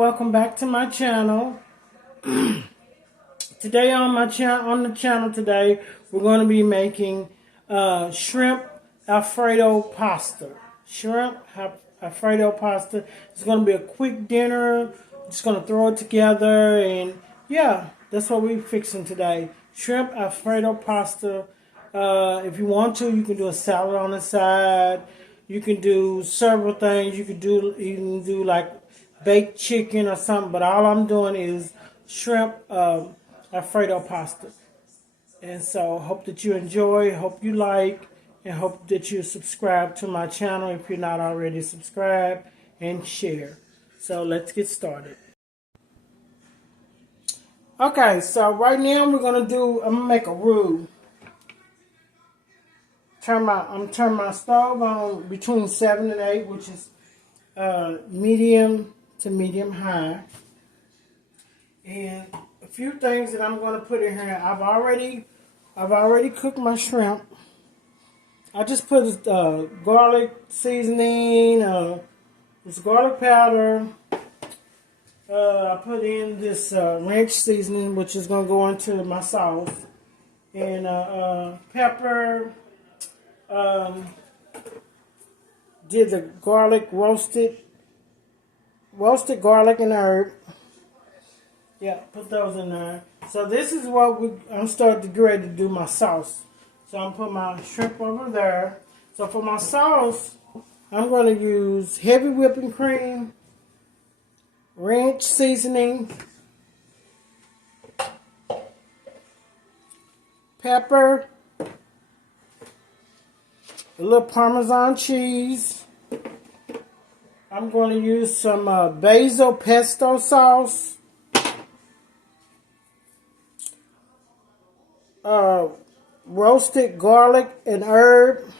welcome back to my channel. Today on the channel today, we're going to be making shrimp Alfredo pasta. Shrimp Alfredo pasta. It's going to be a quick dinner. Just going to throw it together, and yeah, that's what we're fixing today. Shrimp Alfredo pasta. If you want to, you can do a salad on the side. You can do several things. You can do like baked chicken or something. But all I'm doing is shrimp Alfredo pasta. And so hope that you enjoy, hope you like, and hope that you subscribe to my channel if you're not already subscribed, and share. So let's get started. Okay, so right now I'm gonna make a roux. I'm turning my stove on between 7 and 8, which is medium to medium high. And a few things that I'm going to put in here. I've already cooked my shrimp. I just put garlic seasoning, this garlic powder. I put in this ranch seasoning, which is going to go into my sauce, and pepper. Did the garlic roasted garlic and herb. Yeah, put those in there. So this is what I'm starting to get ready to do my sauce. So I'm putting my shrimp over there. So for my sauce, I'm going to use heavy whipping cream, ranch seasoning, pepper, a little Parmesan cheese. I'm going to use some basil pesto sauce. Roasted garlic and herb.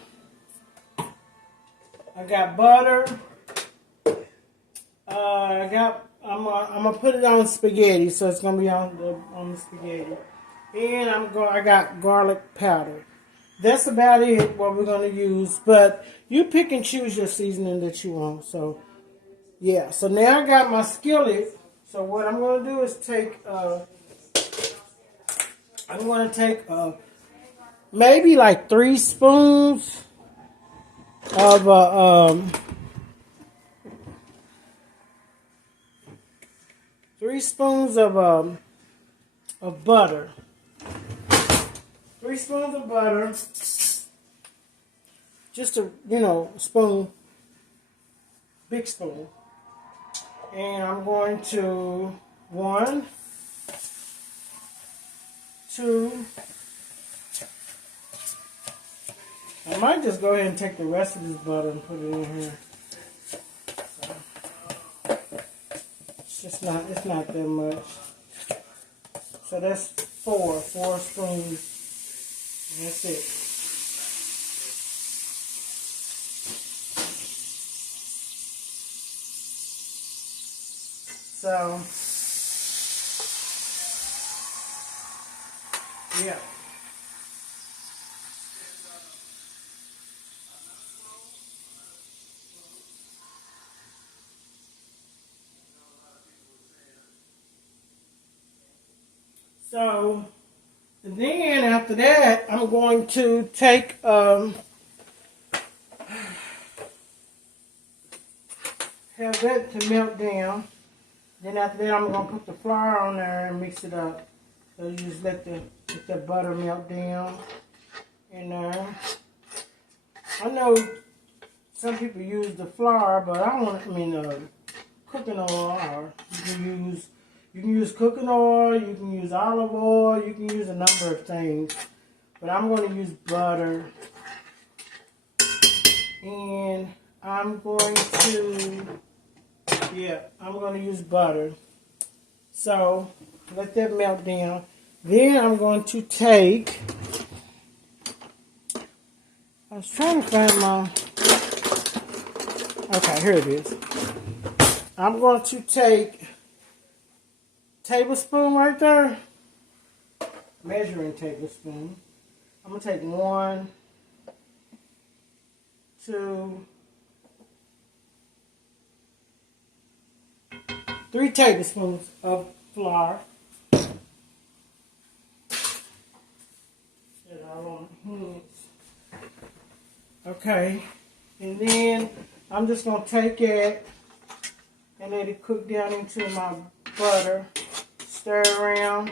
I got butter. I'm gonna put it on spaghetti, so it's gonna be on the spaghetti. And I got garlic powder. That's about it, what we're going to use. But you pick and choose your seasoning that you want. So, yeah. So now I got my skillet. So what I'm going to do is take maybe like 3 spoons of butter. 3 spoons of butter, just a spoon, big spoon, and I'm going to 1, 2. I might just go ahead and take the rest of this butter and put it in here. So it's not that much. So that's 4 spoons. And that's it. So, yeah. So, and then after that, I'm going to take have that to melt down. Then after that, I'm going to put the flour on there and mix it up. So you just let the butter melt down in there. I know some people use the flour, but cooking oil. Or you can use cooking oil, you can use olive oil, you can use a number of things. But I'm going to use butter. And I'm going to use butter. So, let that melt down. Then I'm going to take, I was trying to find okay, here it is. I'm going to take tablespoon right there, measuring tablespoon. I'm going to take 1, 2, 3 tablespoons of flour. Okay, and then I'm just going to take it and let it cook down into my butter. Stir around.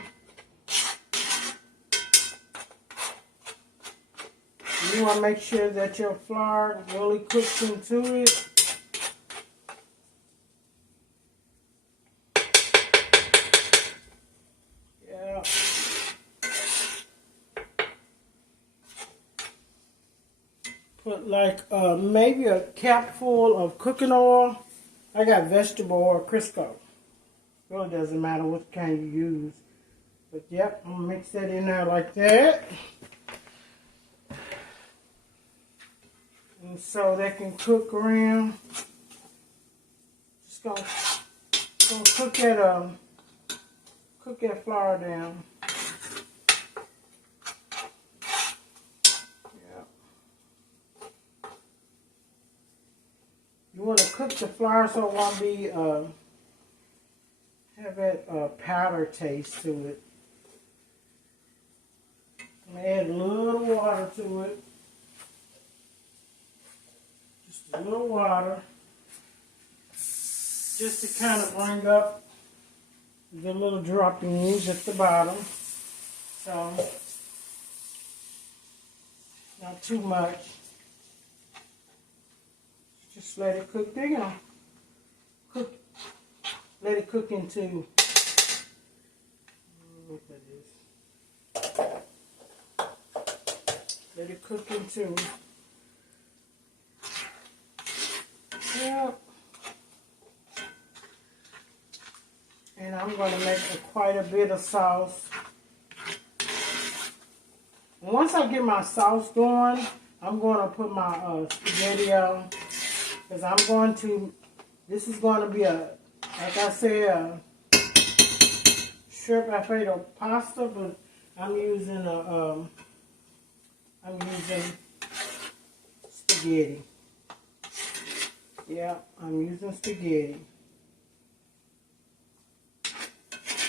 You want to make sure that your flour really cooks into it. Yeah. Put like maybe a cap full of cooking oil. I got vegetable oil, Crisco. Really doesn't matter what kind you use. But yep, I'm going to mix that in there like that. And so that can cook around. Just gonna cook that flour down. Yeah. You want to cook the flour so it won't be have that powder taste to it. I'm gonna add a little water to it. Just a little water. Just to kind of bring up the little droppings at the bottom. So, not too much. Just let it cook down. Let it cook into what that is. Let it cook into. Yeah. And I'm going to make quite a bit of sauce. And once I get my sauce going, I'm going to put my spaghetti on. Because I'm going to, this is going to be like I said, shrimp Alfredo pasta, but I'm using spaghetti. Yeah, I'm using spaghetti.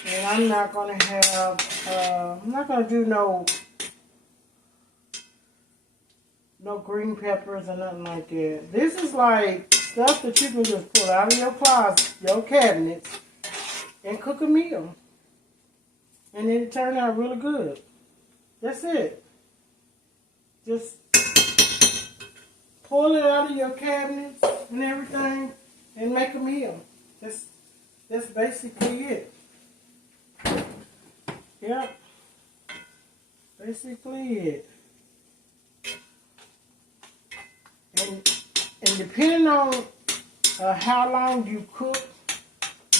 And I'm not going to have, I'm not going to do no green peppers or nothing like that. This is like stuff that you can just pull out of your closet, your cabinets, and cook a meal. And then it turned out really good. That's it. Just pull it out of your cabinets and everything and make a meal. That's basically it. Yep. Basically it. And depending on how long you cook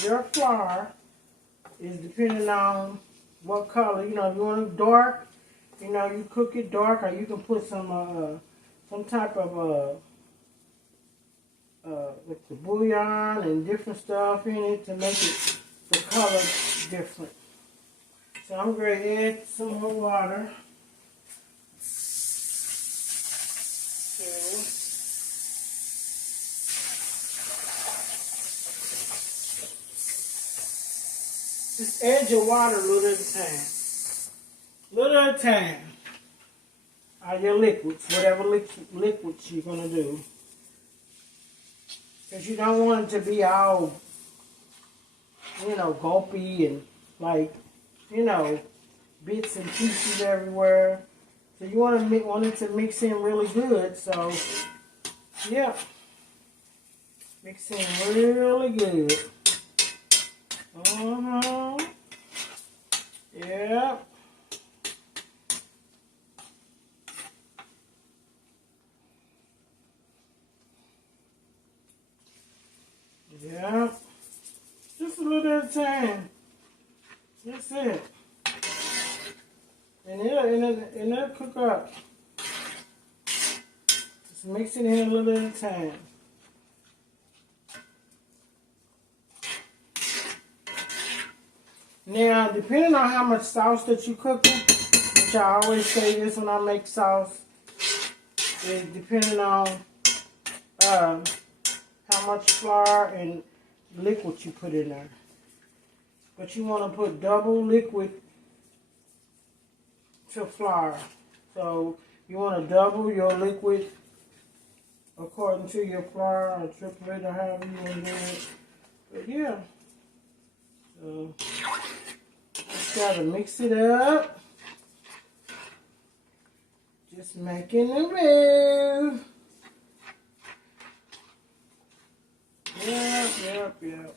your flour is depending on what color. You know, if you want it dark, you know, you cook it dark, or you can put some type of with the bouillon and different stuff in it to make it the color different. So I'm going to add some more water. Just add your water a little at a time. Little at a time. Your liquids, whatever liquids you're going to do. Because you don't want it to be all, you know, gulpy and like, you know, bits and pieces everywhere. So you want it to mix in really good. So, yeah. Mix in really good. Yeah. Yeah. Just a little at a time. That's it. And it'll cook up. Just mix it in a little at a time. Now, depending on how much sauce that you're cooking, which I always say this when I make sauce, is depending on how much flour and liquid you put in there. but you want to put double liquid to flour. So you want to double your liquid according to your flour, or triple it, or however you want to do it. But yeah, so just gotta mix it up. Just making the move. Yep.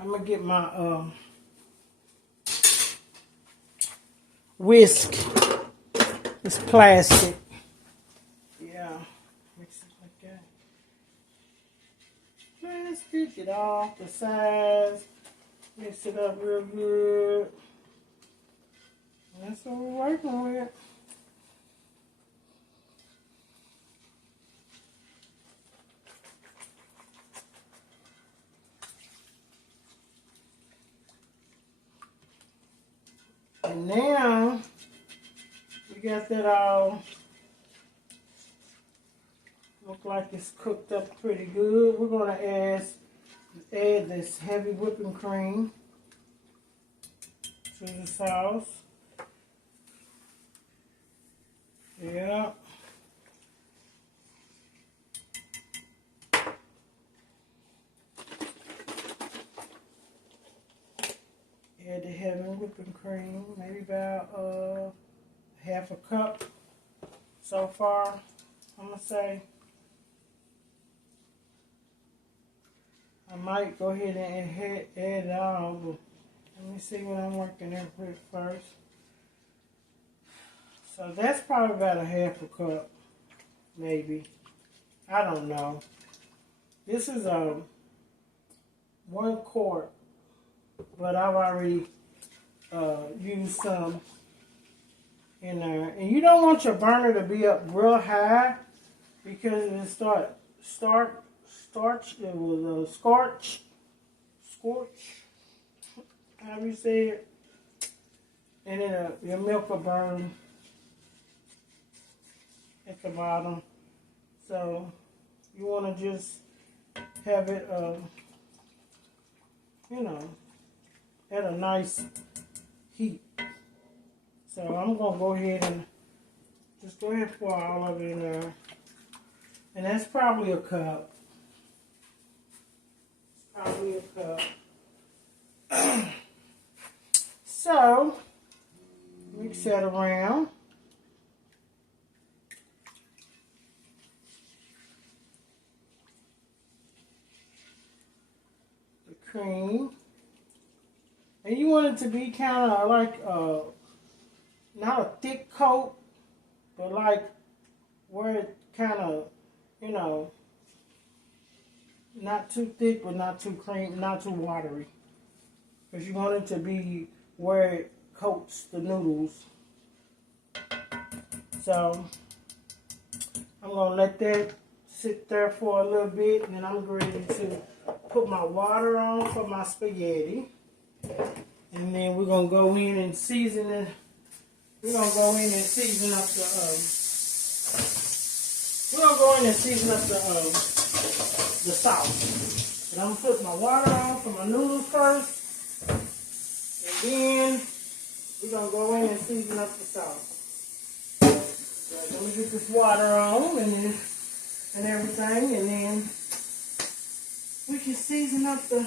I'm gonna get my whisk. It's plastic. Yeah, mix it like that. Plastic, get off the sides. Mix it up real good. That's what we're working with. And now we got that all look like it's cooked up pretty good. We're gonna add this heavy whipping cream to the sauce. Yeah. Add the heavy whipping cream, maybe about half a cup so far, I'm gonna say. I might go ahead and add it all, but let me see what I'm working in with first. So that's probably about a half a cup, maybe. I don't know. This is 1 quart, but I've already used some in there. And you don't want your burner to be up real high because it scorch, however you say it, and then your milk will burn at the bottom. So you want to just have it, at a nice heat. So I'm going to go ahead and just go ahead and pour all of it in there. And that's probably a cup. Probably a cup. So, mix that around. The cream. And you want it to be kind of like, not a thick coat, but like where it kind of, not too thick, but not too cream, not too watery. Because you want it to be where it coats the noodles. So I'm going to let that sit there for a little bit, and then I'm ready to put my water on for my spaghetti. And then we're going to go in and season it. We're going to go in and season up the sauce. But I'm going to put my water on for my noodles first. And then we're going to go in and season up the sauce. So let me get this water on and everything, and then we can season up the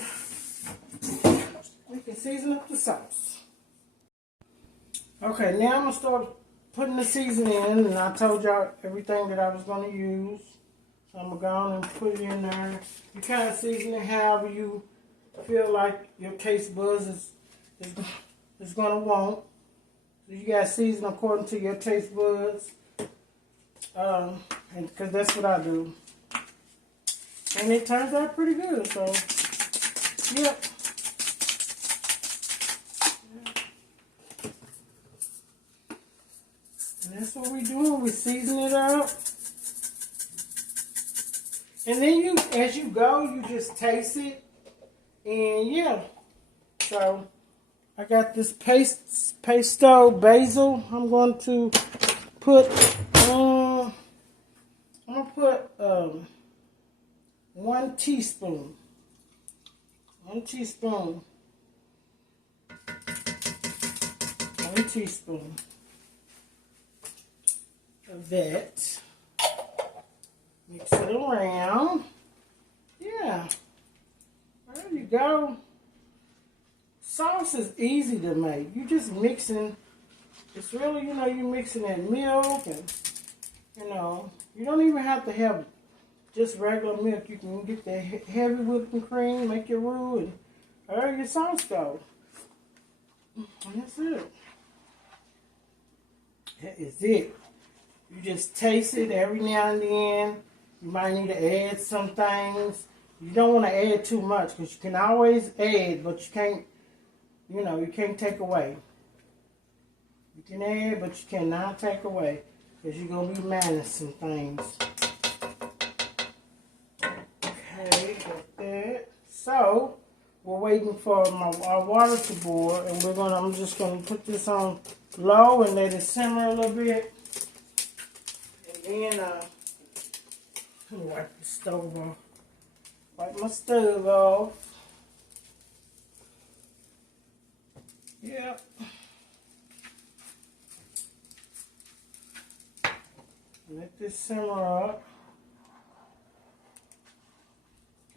sauce. Okay, now I'm going to start putting the seasoning in, and I told y'all everything that I was going to use. So I'm going to go on and put it in there. You kind of season it however you feel like your taste buds is going to want. So you got to season according to your taste buds. And because that's what I do. And it turns out pretty good, so, yep. And that's what we do. We season it up. And then as you go, you just taste it. And yeah. So I got this pesto basil. I'm going to put 1 teaspoon. 1 teaspoon. 1 teaspoon of that. Mix it around. Yeah. There you go. Sauce is easy to make. You just mixing. It's really, you're mixing that milk and, you don't even have to have just regular milk. You can get that heavy whipping cream, make your roux, and there your sauce go. And that's it. That is it. You just taste it every now and then. You might need to add some things. You don't want to add too much because you can always add, but you can't, you can't take away. You can add, but you cannot take away because you're going to be managing things. Okay, got that. So, we're waiting for our water to boil, and I'm just going to put this on low and let it simmer a little bit. And then, let me wipe the stove off. Wipe my stove off. Yep. Let this simmer up.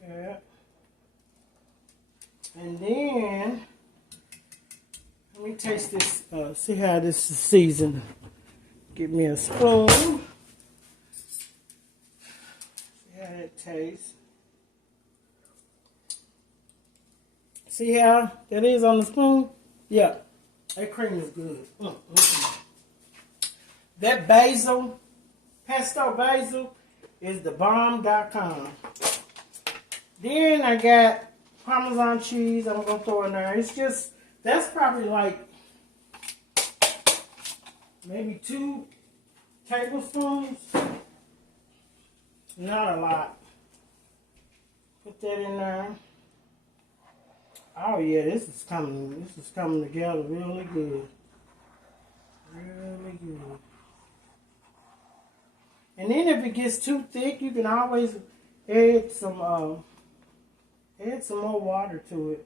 Yeah. And then, let me taste this, see how this is seasoned. Get me a spoon. See how that tastes. See how that is on the spoon? Yeah, that cream is good. That basil, pesto basil, is the bomb.com. Then I got Parmesan cheese I'm going to throw in there. It's just, that's probably like maybe 2 tablespoons. Not a lot. Put that in there. Oh yeah, this is coming together really good. Really good. And then if it gets too thick, you can always add some more water to it.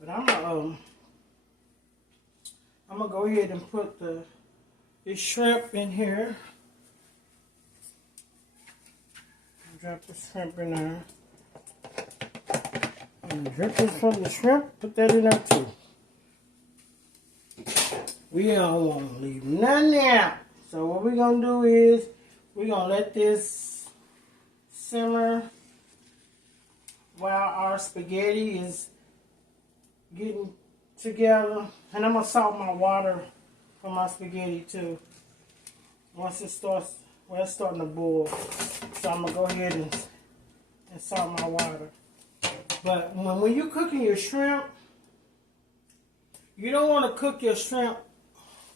But I'm gonna go ahead and put this shrimp in here. Drop the shrimp in there. And drip this from the shrimp, put that in there too. We don't want to leave nothing out. So what we're going to do is, we're going to let this simmer while our spaghetti is getting together. And I'm going to salt my water for my spaghetti too. Once it starts, well, it's starting to boil. So I'm going to go ahead and salt my water. But when you're cooking your shrimp, you don't want to cook your shrimp,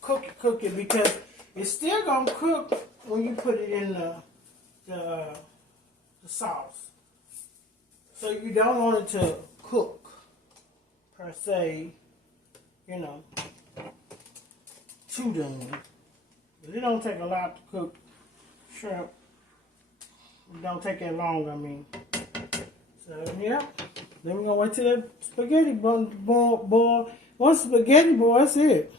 cook it, because it's still going to cook when you put it in the sauce. So you don't want it to cook, per se, too done. But it don't take a lot to cook shrimp. It don't take that long, I mean. So, yeah. Then we're going to wait till the spaghetti boil. Once spaghetti boils, that's it.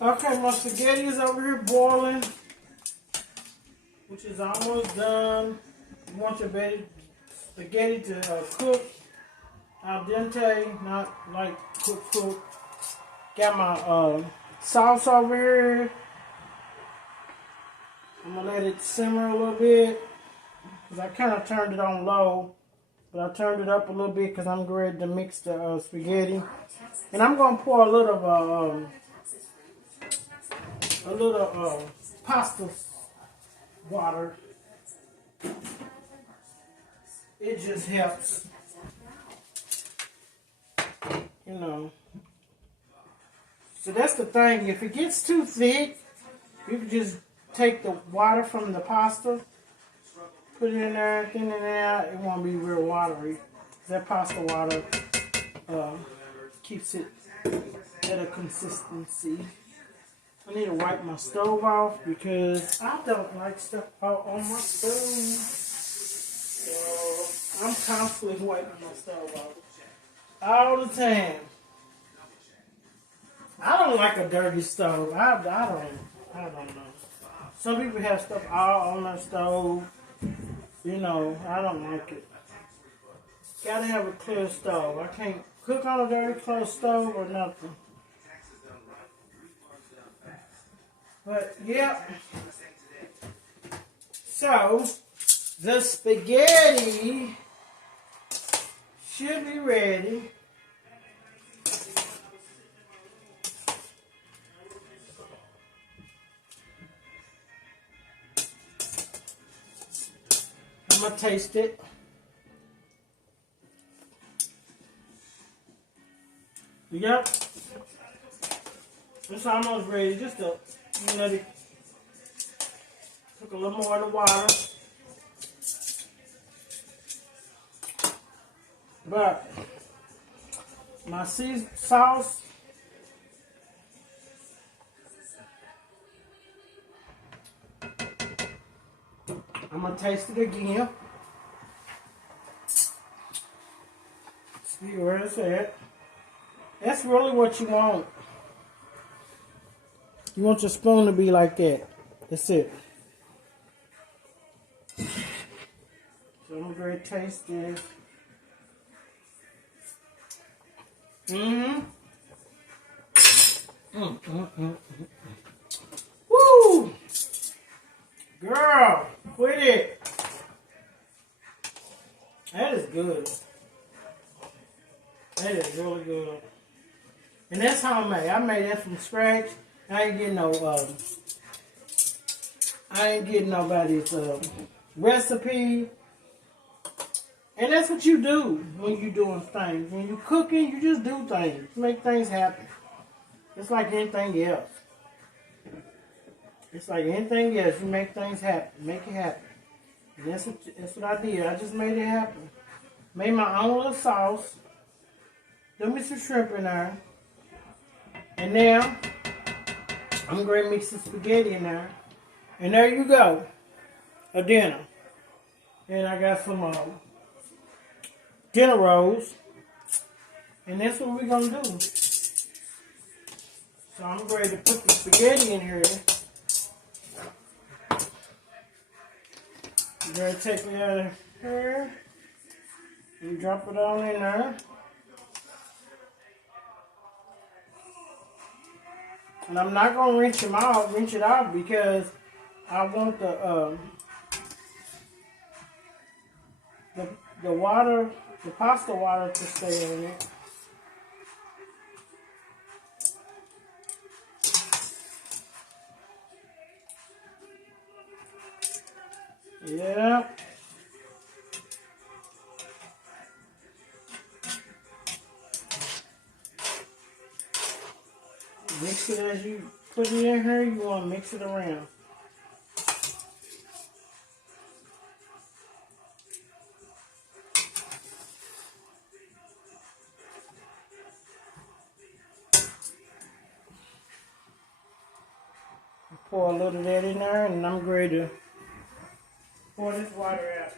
Okay, my spaghetti is over here boiling, which is almost done. You want your spaghetti to cook al dente, not like cook. Got my sauce over here. I'm going to let it simmer a little bit, because I kind of turned it on low, but I turned it up a little bit because I'm ready to mix the spaghetti. And I'm going to pour a little pasta water. It just helps, So that's the thing. If it gets too thick, you can just take the water from the pasta, put it in there, thin it out. It won't be real watery. That pasta water keeps it at a consistency. I need to wipe my stove off because I don't like stuff out on my stove. So I'm constantly wiping my stove off. All the time. I don't like a dirty stove. I don't know. Some people have stuff all on their stove. You know, I don't like it. Gotta have a clear stove. I can't cook on a dirty closed stove or nothing. But yeah. So the spaghetti should be ready. I'm gonna taste it. Yep. It's almost ready. Just to let it cook a little more of the water. But my seasoned sauce, I'm gonna taste it again. See where it's at. That's really what you want. You want your spoon to be like that. That's it. So I'm going to taste this. Woo! Girl, quit it. That is good. That is really good. And that's homemade. I made that from scratch. I ain't getting nobody's recipe. And that's what you do when you're doing things. When you're cooking, you just do things. Make things happen. It's like anything else. It's like anything else. You make things happen. Make it happen. And that's what I did. I just made it happen. Made my own little sauce. Threw me some shrimp in there. And now, I'm going to mix the spaghetti in there. And there you go. A dinner. And I got some dinner rolls. And that's what we're going to do. So I'm ready to put the spaghetti in here. I'm going to take it out of here. And drop it all in there. And I'm not going to rinse it out because I want the water, the pasta water to stay in it. Yeah. Mix it as you put it in here. You want to mix it around. Pour a little of that in there, and I'm ready to pour this water out.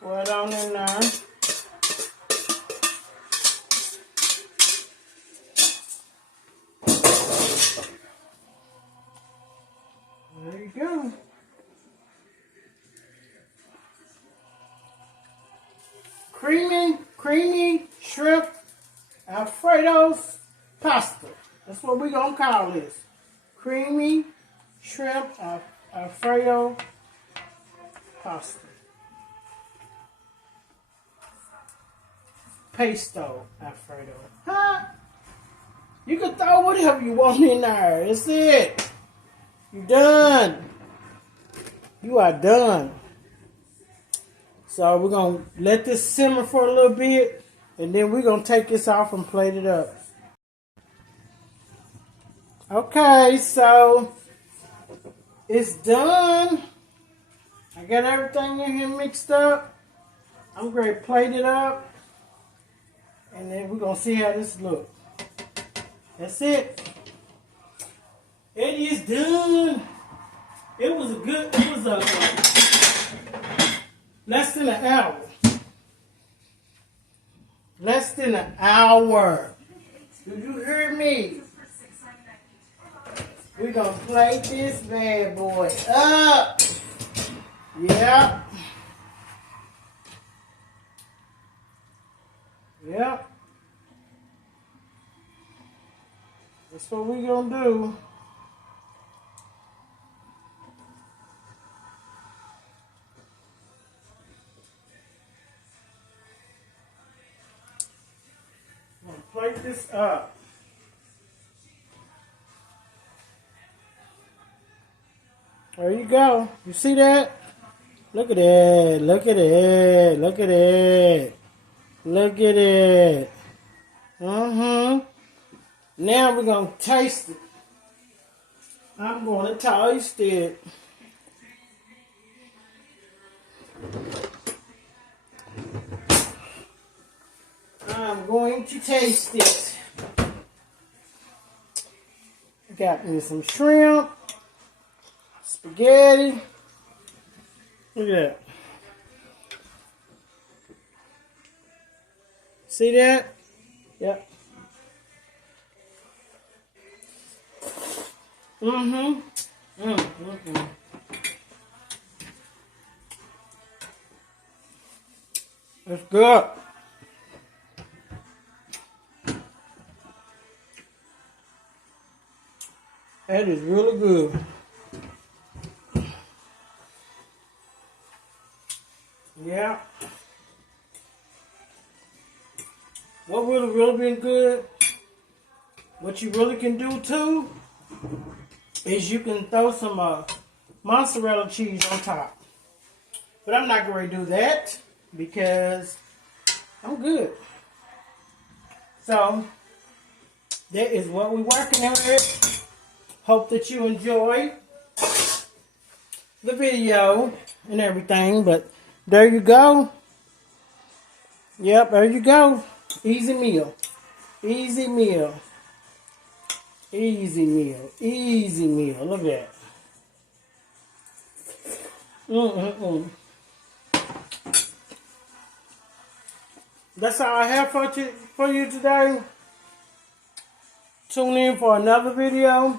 Pour it on in there. There you go. Creamy shrimp Alfredo's pasta. That's what we're going to call this. Creamy shrimp Alfredo pasta. Pesto Alfredo. Huh? You can throw whatever you want in there. That's it. You're done. You are done. So we're going to let this simmer for a little bit. And then we're going to take this off and plate it up. Okay, so it's done. I got everything in here mixed up. I'm going to plate it up. And then we're going to see how this looks. That's it. It is done. It was less than an hour. Less than an hour. Do you hear me? We're going to plate this bad boy up. Yep. Yep. That's what we're going to do. I'm going to plate this up. There you go. You see that? Look at it. Look at it. Look at it. Look at it. Now we're going to taste it. I'm going to taste it. I'm going to taste it. Got me some shrimp, spaghetti. Look at that. See that? Yep. That's good. That is really good. Yeah. What would have really been good, what you really can do too, is you can throw some mozzarella cheese on top. But I'm not going to do that because I'm good. So, that is what we're working on with. Hope that you enjoyed the video and everything. But there you go. Yep, there you go. Easy meal. Easy meal. Easy meal. Easy meal. Look at that. That's all I have for you today. Tune in for another video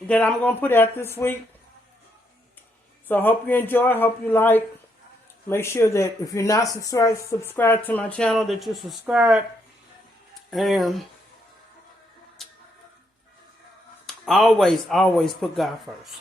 that I'm going to put out this week. So I hope you enjoy. Hope you like. Make sure that if you're not subscribe to my channel, that you subscribe. And always put God first.